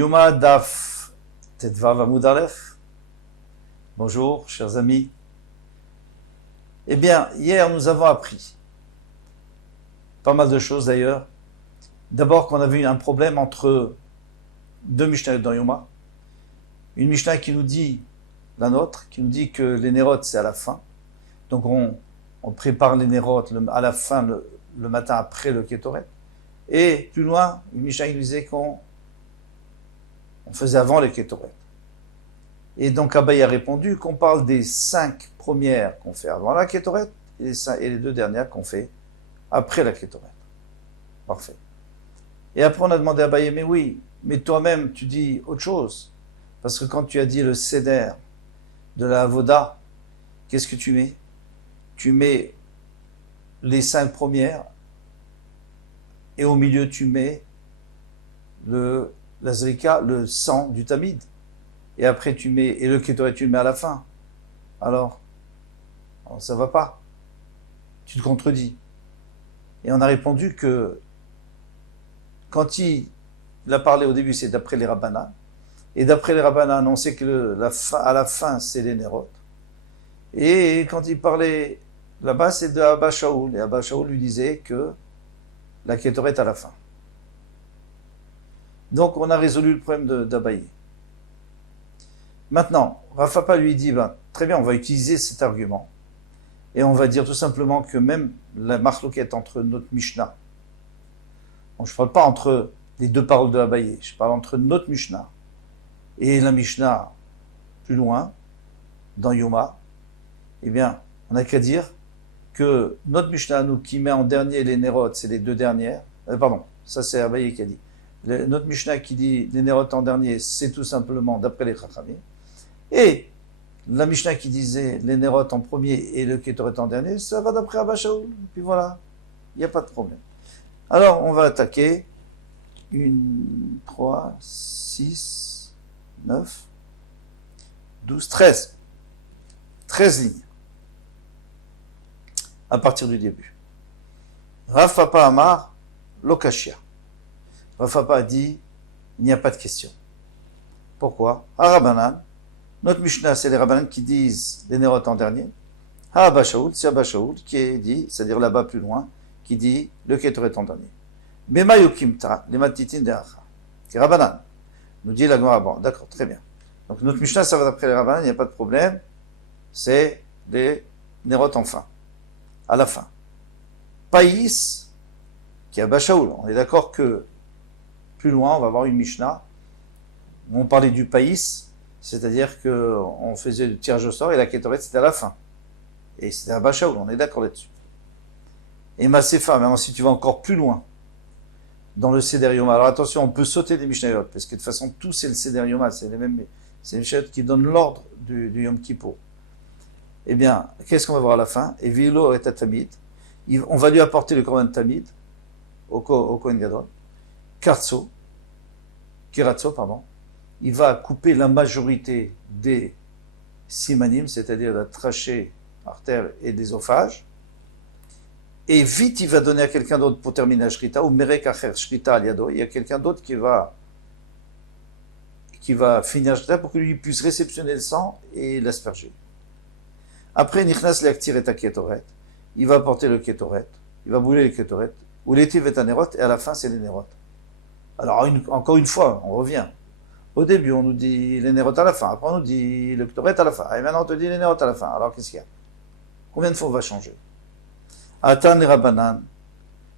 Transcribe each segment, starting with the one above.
Yoma Daf Tetvav Amud Aleph. Bonjour, chers amis. Eh bien, hier, nous avons appris pas mal de choses d'ailleurs. D'abord qu'on a vu un problème entre deux Mishnah dans Yoma. Une Mishnah qui nous dit, la nôtre, qui nous dit que les Nérot, c'est à la fin. Donc on prépare les Nérot à la fin, le matin après le Kétoret. Et plus loin, une Mishnah qui nous disait qu'on faisait avant le Kétoret. Et donc Abaye a répondu qu'on parle des 5 premières qu'on fait avant la Kétoret et les 2 dernières qu'on fait après la Kétoret. Parfait. Et après on a demandé à Abaye, mais oui, mais toi-même tu dis autre chose. Parce que quand tu as dit le Seder de la Avoda, qu'est-ce que tu mets? Tu mets les 5 premières et au milieu tu mets la Zrika, le sang du Tamid. Et après tu mets, et le Kétoret tu le mets à la fin. Alors ça va pas. Tu te contredis. Et on a répondu que quand il a parlé au début, c'est d'après les Rabbanan. Et d'après les Rabbanan, on sait que à la fin, c'est les Nérot. Et quand il parlait là-bas, c'est de Abba Shaoul. Et Abba Shaoul lui disait que la Kétoret est à la fin. Donc on a résolu le problème d'Abaye. Maintenant, Rav Papa lui dit, très bien, on va utiliser cet argument. Et on va dire tout simplement que même la marloquette entre notre Mishnah, bon, je ne parle pas entre les 2 paroles de Abaye, je parle entre notre Mishnah et la Mishnah plus loin, dans Yoma, eh bien, on n'a qu'à dire que notre Mishnah, nous, qui met en dernier les Nérot, c'est les 2 dernières, pardon, ça c'est Abaye qui a dit, notre Mishnah qui dit les Nérot en dernier, c'est tout simplement d'après les Chachamim, et la Mishnah qui disait les Nérot en premier et le Kétoret en dernier, ça va d'après Abba Shaoul, puis voilà, il n'y a pas de problème. Alors, on va attaquer 1, 3, 6, 9, 12, 13. 13 lignes. À partir du début. Rav Papa Amar, Lokashia. Rav Papa a dit, il n'y a pas de question. Pourquoi? Rabbanan. Notre Mishnah, c'est les Rabbanan qui disent les Nérot en dernier. Abba Shaoul, c'est Abba Shaoul qui est dit, c'est-à-dire là-bas plus loin, qui dit le Kétoret en dernier. Bema Yokimta, les Matitin de Acha. C'est Rabbanan. Nous dit la Gemara, bon, d'accord, très bien. Donc notre Mishnah, ça va d'après les Rabbanan, il n'y a pas de problème. C'est les Nérot en fin, à la fin. Païs, qui est Abba Shaoul. On est d'accord que plus loin, on va avoir une Mishnah. On parlait du Païs, c'est-à-dire qu'on faisait le tirage au sort et la Kétoret c'était à la fin. Et c'était Abba Shaoul, on est d'accord là-dessus. Et Masefa, mais si tu vas encore plus loin, dans le Seder Yoma, alors attention, on peut sauter des Mishnayot, parce que de toute façon, tout c'est le Seder Yoma, c'est les Mishnayot qui donnent l'ordre du Yom Kippour. Eh bien, qu'est-ce qu'on va voir à la fin? Et Vilo et Tamid, on va lui apporter le Korban Tamid, au Kohen Gadol, Kiratso, pardon, il va couper la majorité des simanim, c'est-à-dire la trachée, artère et l'œsophage, et vite il va donner à quelqu'un d'autre pour terminer la shrita, ou merek acher shrita al yado, il y a quelqu'un d'autre qui va finir la shrita pour que lui puisse réceptionner le sang et l'asperger. Après, nichnas leaktir et Kétoret, il va apporter le Kétoret, il va brûler le Kétoret, ou l'étiv et Nérot, et à la fin c'est les Nérot. Alors encore une fois, on revient. Au début, on nous dit les Nérot à la fin. Après, on nous dit le Kétoret à la fin. Et maintenant, on te dit les Nérot à la fin. Alors, qu'est-ce qu'il y a? Combien de fois on va changer? Atan les Rabbanan.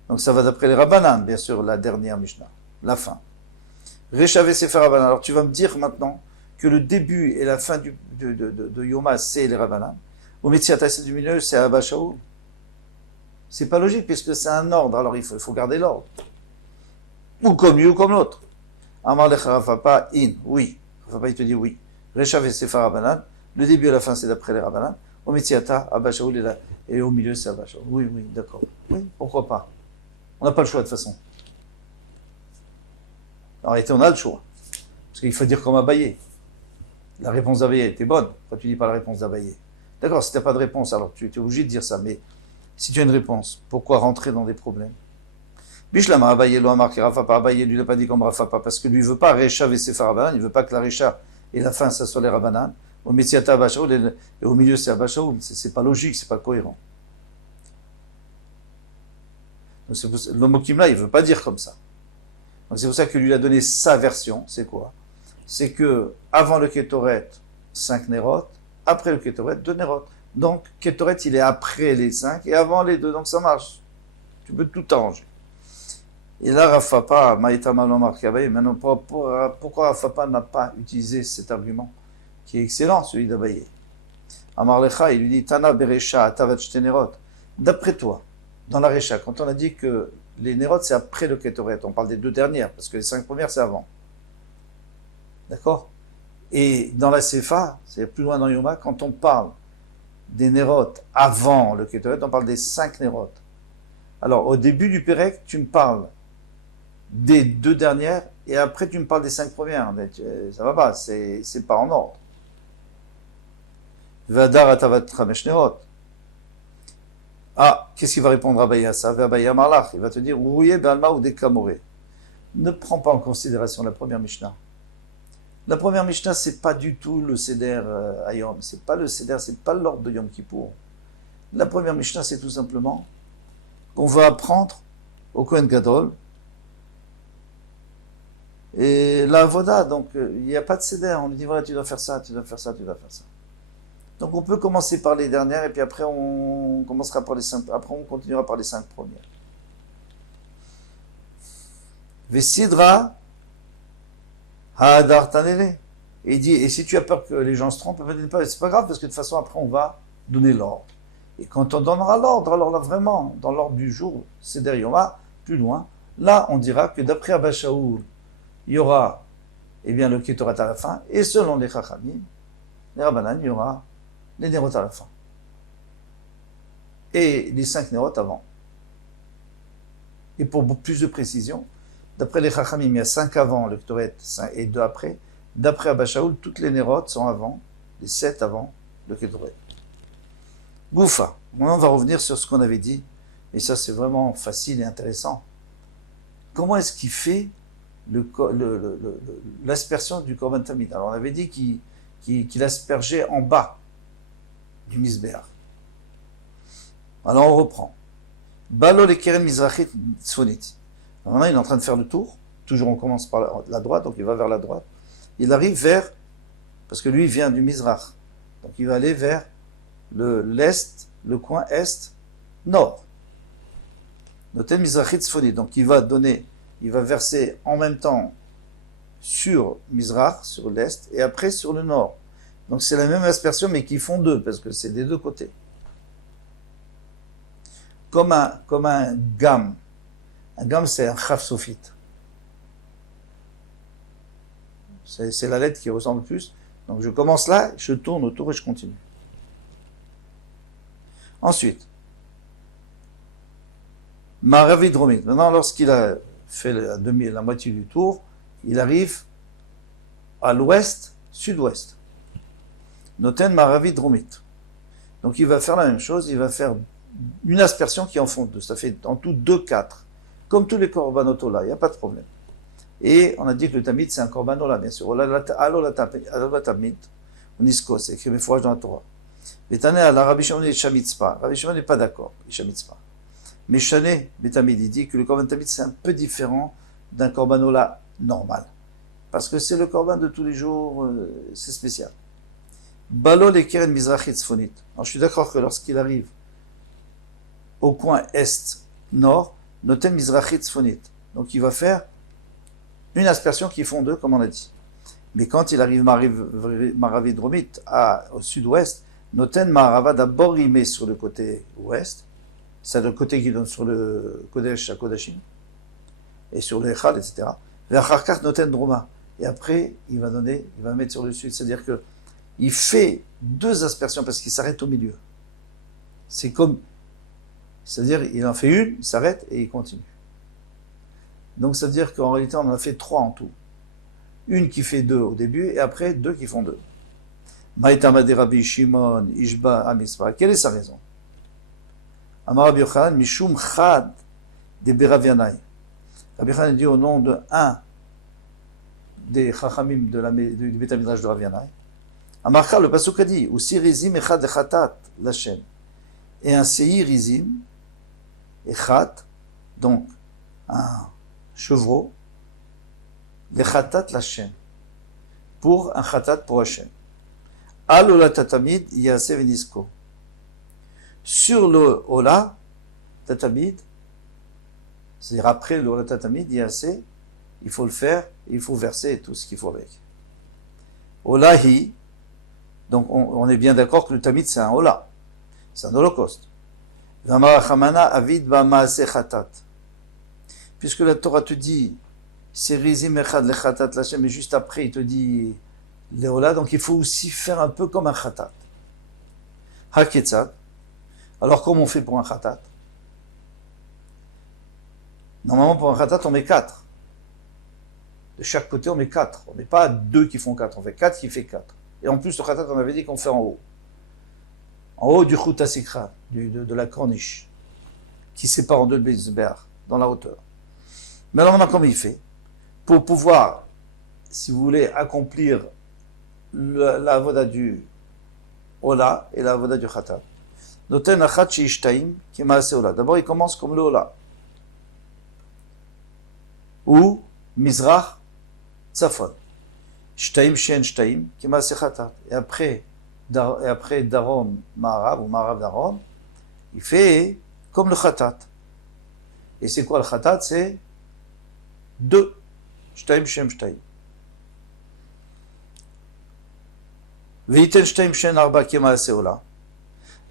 Donc, ça va d'après les Rabbanan, bien sûr, la dernière Mishnah. La fin. Réchavé Sefer Rabbanan. Alors, tu vas me dire maintenant que le début et la fin de Yoma, c'est les Rabbanan. Au Metziata, c'est du milieu, c'est Abba Shaoul. C'est pas logique, puisque c'est un ordre. Alors, il faut garder l'ordre. Ou comme lui, ou comme l'autre. Amar lech Rav Papa, oui. Rav Papa, il te dit oui. Réchavé Sefer Rabbanan. Le début et la fin, c'est d'après les Rabbanan. Au Metziata, Abba Shaoul est là. Et au milieu, c'est Abba Shaoul. Oui, d'accord. Oui, pourquoi pas? On n'a pas le choix de toute façon. En réalité, on a le choix. Parce qu'il faut dire comme Abaye. La réponse d'Abaye était bonne. Pourquoi tu dis pas la réponse d'Abaye? D'accord, si tu n'as pas de réponse, alors tu es obligé de dire ça. Mais si tu as une réponse, pourquoi rentrer dans des problèmes? Bishlama Abaye lo amar ki Rafa pas, Abaye lui n'a pas dit comme Rafa pas, parce que lui veut pas Recha Vesefa Rabanan, il veut pas que la Recha et la fin ça soit les Rabanan. Au Metziata Abashaoul et au milieu c'est Abashaoul, c'est pas logique, c'est pas cohérent. Donc le Mokim là, il veut pas dire comme ça. Donc c'est pour ça que lui a donné sa version, c'est quoi? C'est que avant le Ketoret, 5 Nérot, après le Ketoret, 2 Nérot. Donc Ketoret il est après les 5 et avant les 2, donc ça marche. Tu peux tout arranger. Et là, Rafapa, Maïta Malomar Kabaye, maintenant pourquoi Rafapa n'a pas utilisé cet argument qui est excellent, celui d'Abaye? Amar Lecha, il lui dit Tana Berecha, Atavat Shtenérot. D'après toi, dans la Recha, quand on a dit que les Nérot c'est après le Ketoret, on parle des 2 dernières, parce que les 5 premières c'est avant. D'accord? Et dans la Sefa, c'est plus loin dans Yoma, quand on parle des Nérot avant le Ketoret, on parle des 5 Nérot. Alors, au début du Pérec, tu me parles des 2 dernières, et après tu me parles des 5 premières. Mais ça va pas, c'est pas en ordre. Vadar atavat chamesh Nérot. Ah, qu'est-ce qu'il va répondre à Abaye à ça? Abaye Amarlach, il va te dire, Rouye Balma ou Dekamore. Ne prends pas en considération la première Mishnah. La première Mishnah, c'est pas du tout le Seder Ayom, c'est pas le Seder, c'est pas l'ordre de Yom Kippour. La première Mishnah, c'est tout simplement qu'on va apprendre au Kohen Gadol et la Avoda, donc il n'y a pas de Seder, on lui dit voilà, tu dois faire ça, tu dois faire ça, tu dois faire ça. Donc on peut commencer par les dernières et puis après on commencera par les 5, après on continuera par les 5 premières. Vesidra Hadar Tanele. Et il dit, et si tu as peur que les gens se trompent, c'est pas grave parce que de toute façon après on va donner l'ordre. Et quand on donnera l'ordre, alors là vraiment, dans l'ordre du jour, c'est derrière Yoma, plus loin, là on dira que d'après Abba Shaul, il y aura eh bien, le Ketorat à la fin, et selon les Chachamim, les Rabbanan, il y aura les Nérot à la fin. Et les 5 Nérot avant. Et pour plus de précision, d'après les Chachamim, il y a 5 avant le Ketoret et 2 après. D'après Abba Shaul, toutes les Nérot sont avant, les 7 avant le Ketoret. Goufa. Maintenant, on va revenir sur ce qu'on avait dit, et ça c'est vraiment facile et intéressant. Comment est-ce qu'il fait l'aspersion du Korban Tamid? Alors on avait dit qu'il aspergeait en bas du Misbéach. Alors on reprend. Balo le Keren Mizrachit Tzfonit. Maintenant il est en train de faire le tour, toujours on commence par la droite, donc il va vers la droite. Il arrive vers, parce que lui il vient du Mizrach, donc il va aller vers l'est, le coin est, nord. Noten Mizrachit Tzfonit. Donc il va verser en même temps sur Mizrach, sur l'est, et après sur le nord. Donc c'est la même aspersion, mais qui font 2, parce que c'est des 2 côtés. Comme un gam. Un gam, c'est un chaf sophite. C'est la lettre qui ressemble le plus. Donc je commence là, je tourne autour et je continue. Ensuite, Maravi Dromit. Maintenant, lorsqu'il a fait la moitié du tour, il arrive à l'ouest, sud-ouest. Noten Maravi Dromit. Donc il va faire la même chose, il va faire une aspersion qui en font 2. Ça fait en tout 2, 4. Comme tous les korbanotola, il n'y a pas de problème. Et on a dit que le tamid c'est un korbanola, bien sûr. Alo la tamid, on isko, c'est écrit mes fourrages dans la Torah. Vétané à la Rabbi Shimon et Shamitzpa. Rabbi Shimon n'est pas d'accord, Shamitzpa. Mais Shané, Betamid, il dit que le korban tamid c'est un peu différent d'un korbanola normal. Parce que c'est le korban de tous les jours, c'est spécial. Balo le Keren Mizrachit Tzfonit. Alors je suis d'accord que lorsqu'il arrive au coin est-nord, Noten Mizrachit Tzfonit. Donc il va faire une aspersion qui font 2, comme on a dit. Mais quand il arrive Maravi Dromit au sud-ouest, Noten Marava d'abord il met sur le côté ouest, c'est le côté qui donne sur le Kodesh à Kodashim, et sur le Echad, etc. Ve'acharkach Noten Droma. Et après, il va mettre sur le sud. C'est-à-dire que il fait 2 aspersions parce qu'il s'arrête au milieu. C'est-à-dire, il en fait une, il s'arrête et il continue. Donc, ça veut dire qu'en réalité, on en a fait 3 en tout. Une qui fait 2 au début, et après 2 qui font 2. Maïtama de Rabbi Shimon, Ishba, Amispa. Quelle est sa raison? Amar Rabbi Yochanan, Mishum Chad de Beravianai. Rabbi Hanan dit au nom de un des chachamim du Beit HaMidrash de Rav Yanai. Amarcha, le pasuk a dit, ou sirizim echad lechatat l'Hashem. Et un seirizim, echat, donc un chevreau, lechatat l'Hashem. Pour un chatat pour Hachem. Al ola tatamid yase venisko. Sur le ola tatamid, c'est-à-dire après le ola tatamid yase, il faut le faire, il faut verser tout ce qu'il faut avec. Olahi, donc on est bien d'accord que le tamid c'est un ola, c'est un holocauste. Vamarachamana avid bamaase chatat. Puisque la Torah te dit Serizim echad lechatat l'Hashem, mais juste après il te dit Léola, donc il faut aussi faire un peu comme un khatat. Haketzad. Alors comment on fait pour un khatat? Normalement pour un khatat on met 4. De chaque côté on met 4. On met pas 2 qui font 4, on fait 4 qui fait 4. Et en plus le khatat on avait dit qu'on fait en haut. En haut du chouta sikra, de la corniche, qui sépare en deux le Bézber, dans la hauteur. Mais alors maintenant comment il fait? Pour pouvoir, si vous voulez, accomplir la voda du Ola et la voda du Khatat. Noten achat sheishtaim qui maase Ola. D'abord, il commence comme le Ola. Ou Mizrach Tzafon. Shtaim shen shtaim qui maase Khatat. Et après Darom Ma'arav ou Ma'arav Darom, il fait comme le Khatat. Et c'est quoi le Khatat? C'est 2. Shtaim shem shtaim. Veiten shtaim shen arba ki maase Ola.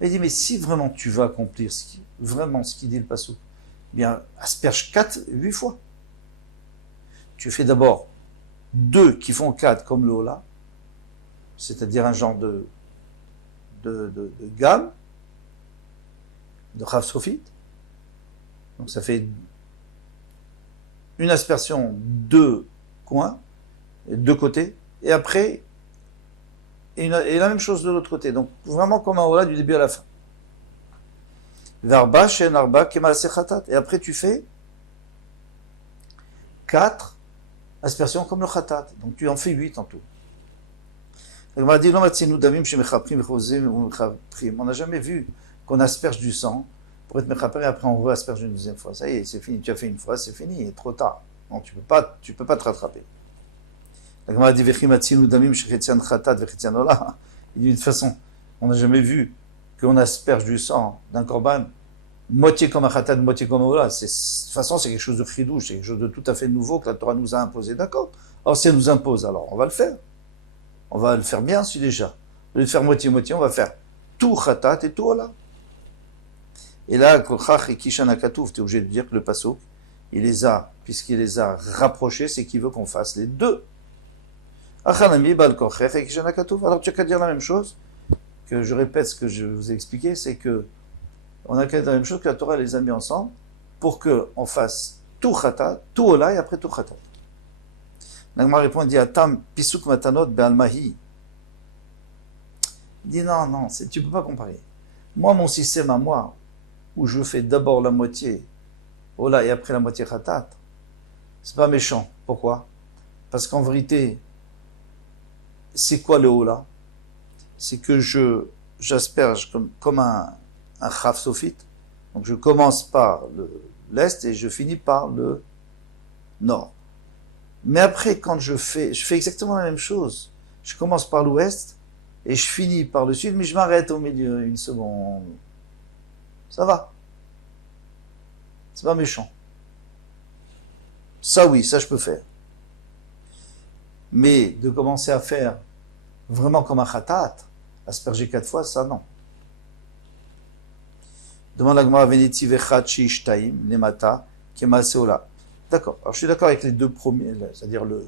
Il dit, mais si vraiment tu veux accomplir vraiment ce qu'il dit le pasuk, bien, asperge 4, 8 fois. Tu fais d'abord 2 qui font 4 comme le Ola, c'est-à-dire un genre de gamme, de Chav Sofit. Donc ça fait une aspersion, 2 coins, 2 côtés, et après, et la même chose de l'autre côté. Donc vraiment comme un Ola du début à la fin. Varba, Shen, Arba, Kemal, Sechatat. Et après tu fais 4 aspersions comme le Khatat. Donc tu en fais 8 en tout. On m'a dit, on n'a jamais vu qu'on asperge du sang pour être mechaper et après on asperge une deuxième fois. Ça y est, c'est fini. Tu as fait une fois, c'est fini, il est trop tard. Non, tu peux pas te rattraper. Il dit de toute façon, on n'a jamais vu qu'on asperge du sang d'un korban, moitié comme un khatat, moitié comme un ola. De toute façon, c'est quelque chose de chidouche, c'est quelque chose de tout à fait nouveau que la Torah nous a imposé. D'accord? Alors si elle nous impose, alors on va le faire. On va le faire bien, si déjà. Au lieu de faire moitié-moitié, on va faire tout khatat et tout ola. Et là, Kolchach et Kishan Akatouf, tu es obligé de dire que le pasuk, puisqu'il les a rapprochés, c'est qu'il veut qu'on fasse les deux. Alors tu as qu'à dire la même chose, que je répète ce que je vous ai expliqué, c'est que on a qu'à dire la même chose que la Torah les a mis ensemble pour qu'on fasse tout khatat, tout ola et après tout khatat. Nagma répond, il dit Atam pisuk matanot be'almahi. Il dit non, tu ne peux pas comparer. Moi, mon système à moi, où je fais d'abord la moitié ola et après la moitié khatat, c'est pas méchant. Pourquoi? Parce qu'en vérité, c'est quoi le ola? C'est que j'asperge comme un chaf sofit. Donc je commence par l'est et je finis par le nord. Mais après, quand je fais exactement la même chose. Je commence par l'ouest et je finis par le sud, mais je m'arrête au milieu une seconde. Ça va. C'est pas méchant. Ça oui, ça je peux faire. Mais de commencer à faire vraiment comme un khatat, asperger 4 fois, ça non. Demande la Gemara Veneti vechat shishtaim nemata kemase ola. D'accord. Alors je suis d'accord avec les deux premiers, c'est-à-dire le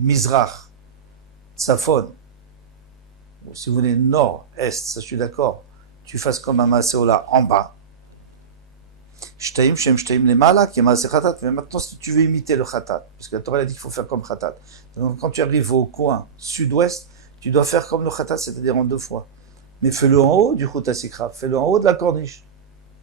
Mizrach, Tzafon, ou si vous voulez nord, est, ça je suis d'accord. Tu fasses comme un Maseola en bas. Shtaim, Shem Shtaim Lemala, qui est Maase Khatat. Mais maintenant, si tu veux imiter le Khatat, parce que la Torah a dit qu'il faut faire comme Khatat. Donc quand tu arrives au coin sud-ouest, tu dois faire comme le Khatat, c'est-à-dire en 2 fois. Mais fais-le en haut du Chouta Sikra, fais-le en haut de la corniche.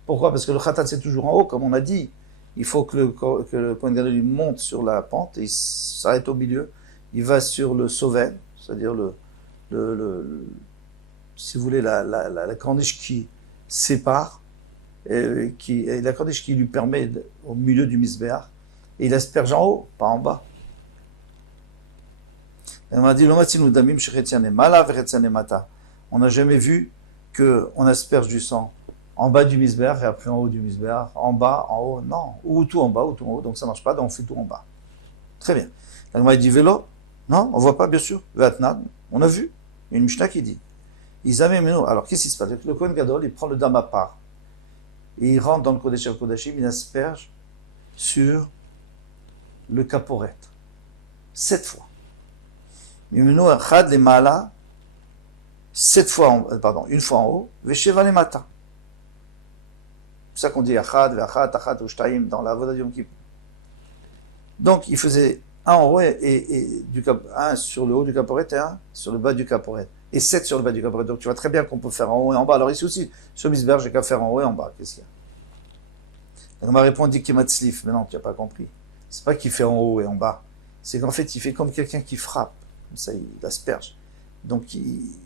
Pourquoi? Parce que le Khatat c'est toujours en haut, comme on a dit. il faut que le Kohen Gadol il monte sur la pente, et il s'arrête au milieu, il va sur le soven, c'est-à-dire si vous voulez, la corniche qui sépare, et la corniche qui lui permet au milieu du misbéach, et il asperge en haut, pas en bas. Elle m'a dit, on n'a jamais vu qu'on asperge du sang en bas du misbéach et après en haut du misbéach, en bas, en haut, non, ou tout en bas, ou tout en haut, donc ça marche pas, donc on fait tout en bas. Très bien. Elle m'a dit, vélo, non, on voit pas, bien sûr, on a vu, il y a une Mishnah qui dit, alors qu'est-ce qui se passe? Le Kohen Gadol, il prend le dam à part, et il rentre dans le Kodesh HaKodashim, il asperge sur le caporet, 7 fois. Mimeno Achad les Mala, 7 fois, une fois en haut, Vesheva les Mata. C'est ça qu'on dit Achad, Ve'achad, Achad, Ushtaim dans la Avodat Yom Kippur. Donc il faisait un en haut et un sur le haut du caporet et un sur le bas du caporet. Et 7 sur le bas du caporet. Donc tu vois très bien qu'on peut faire en haut et en bas. Alors ici aussi, sur Misber, j'ai qu'à faire en haut et en bas. Qu'est-ce qu'il y a? On m'a répondu qu'il m'a tzlif. Mais non, tu n'as pas compris. C'est pas qu'il fait en haut et en bas. C'est qu'en fait, il fait comme quelqu'un qui frappe. Comme ça, il asperge. Donc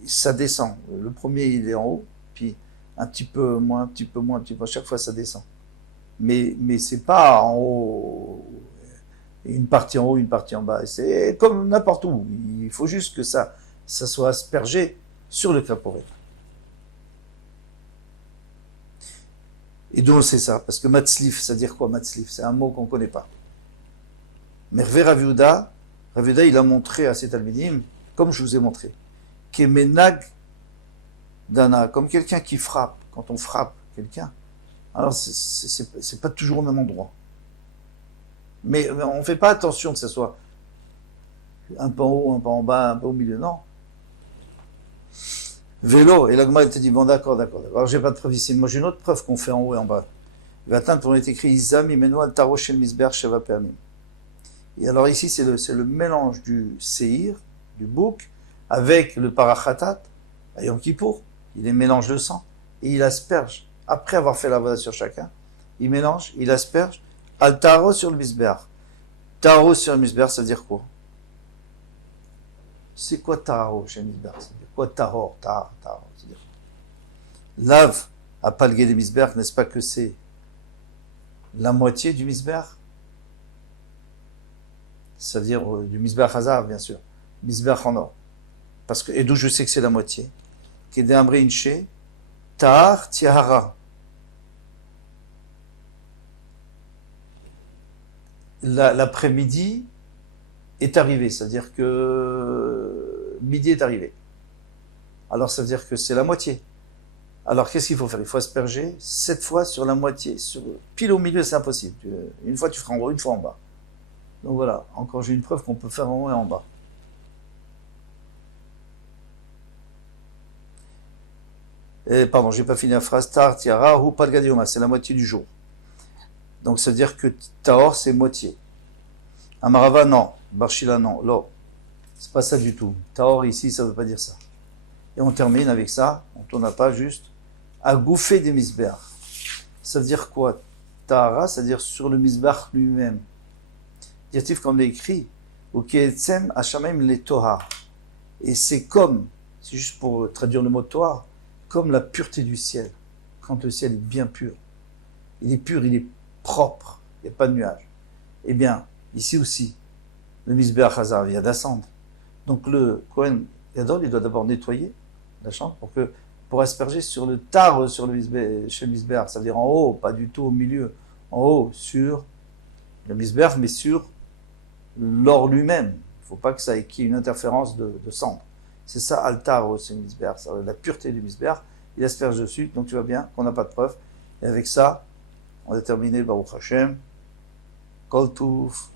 ça descend. Le premier, il est en haut, puis un petit peu moins, un petit peu moins, un petit peu. À chaque fois, ça descend. Mais c'est pas en haut, une partie en haut, une partie en bas. C'est comme n'importe où. Il faut juste que ça soit aspergé sur le caporet. Et d'où on sait ça? Parce que matzlif, ça veut dire quoi matzlif? C'est un mot qu'on ne connaît pas. Mais Rav Yehuda, il a montré à ses talmidim, comme je vous ai montré, Kemenag Dana, comme quelqu'un qui frappe. Quand on frappe quelqu'un, alors c'est pas toujours au même endroit. Mais on ne fait pas attention que ce soit un peu en haut, un peu en bas, un peu au milieu, non. Vélo, et l'agma, elle te dit, bon d'accord. Alors j'ai pas de preuve ici, moi j'ai une autre preuve qu'on fait en haut et en bas. Il va atteindre, on est écrit, Izam, Imeno, al Taro, Shel Misber, Sheva Permim. Et alors ici, c'est le mélange du Seir, du bouc, avec le Parachatat, à Yom Kippour. Il les mélange le sang, et il asperge. Après avoir fait la voda sur chacun, il mélange, il asperge, al Taro sur le Misber. Taro sur le Misber, ça veut dire quoi? C'est quoi Taro chez le Misber? Ça veut dire quoi Tahor? Tahor, c'est-à-dire lave à palguer les Misber, n'est-ce pas que c'est la moitié du Misber? C'est-à-dire du Misber Hazar, bien sûr. Misber en or. Parce que, et d'où je sais que c'est la moitié. Kede Amre Inche, Tahar Tiahara. L'après-midi est arrivé, c'est-à-dire que midi est arrivé. Alors ça veut dire que c'est la moitié. Alors qu'est-ce qu'il faut faire? Il faut asperger 7 fois sur la moitié. Pile au milieu, c'est impossible. Une fois tu feras en haut, une fois en bas. Donc voilà, encore j'ai une preuve qu'on peut faire en haut et en bas. Et pardon, j'ai pas fini la phrase. Tar, tiara, ou palgadioma, c'est la moitié du jour. Donc ça veut dire que Tahor, c'est moitié. Amarava, non. Barshila, non. Lo. C'est pas ça du tout. Tahor, ici, ça veut pas dire ça. Et on termine avec ça. On tourne à pas juste. À gouffer des misber. Ça veut dire quoi? Tahara, ça veut dire sur le misber lui-même. Dire comme l'écrit. Ou keetzem hashamem le tohar. Et c'est comme, c'est juste pour traduire le mot tohar, comme la pureté du ciel. Quand le ciel est bien pur. Il est pur, il est propre. Il n'y a pas de nuages. Eh bien, ici aussi, le Misbeach Hazar vient d'ascendre. Donc le Kohen Gadol, il doit d'abord nettoyer la chambre pour asperger sur le tar, sur le chez le Misbeach, ça veut dire en haut, pas du tout au milieu, en haut, sur le Misbeach, mais sur l'or lui-même. Il ne faut pas que ça ait une interférence de cendre. C'est ça, altar, c'est le Misbeach, la pureté du Misbeach, il asperge dessus, donc tu vois bien qu'on n'a pas de preuve. Et avec ça, on a terminé Baruch Hashem. Kol Touf.